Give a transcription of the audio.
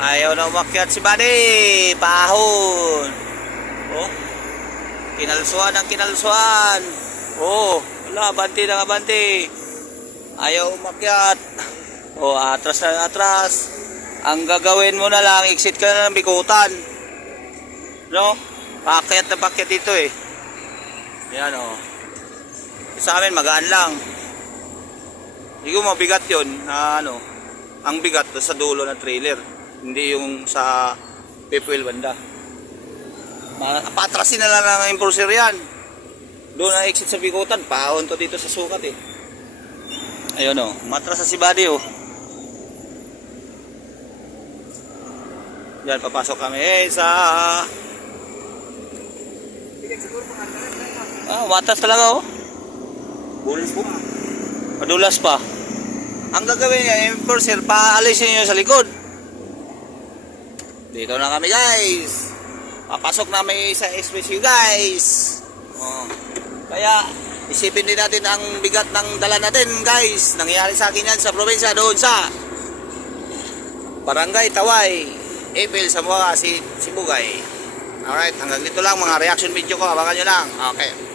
Ayaw na umakyat si Buddy. Pahon. Oh. Kinalsuan ang kinalsuan. Oh. Wala, abanti na abanti. Ayaw umakyat. Oh, atras na atras. Ang gagawin mo na lang, exit ka na ng bikutan. No? Pakyat na pakyat dito eh. Yan oh. Sa amin magaan lang. Hindi ko mabigat yun. Ano, ang bigat sa dulo ng trailer. Hindi yung sa fifth wheel banda. Patrasin na lang ng impulsor yan. Doon na exit sa bikutan. Pahon to dito sa sukat eh. Ayun oh. Matras sa si Buddy oh. Yan, papasok kami sa... Matas talaga oh. Bulas po. Madulas pa. Ang gagawin niya, yung impulsor, paalisin niyo sa likod. Dito na kami guys. Papasok na may sa SPSU guys. Oh. Kaya, isipin din natin ang bigat ng dala natin guys. Nangyari sa akin yan sa probinsya doon sa Barangay Taway, April sa Sibugay. Alright, hanggang dito lang mga reaction video ko. Abangan nyo lang. Okay.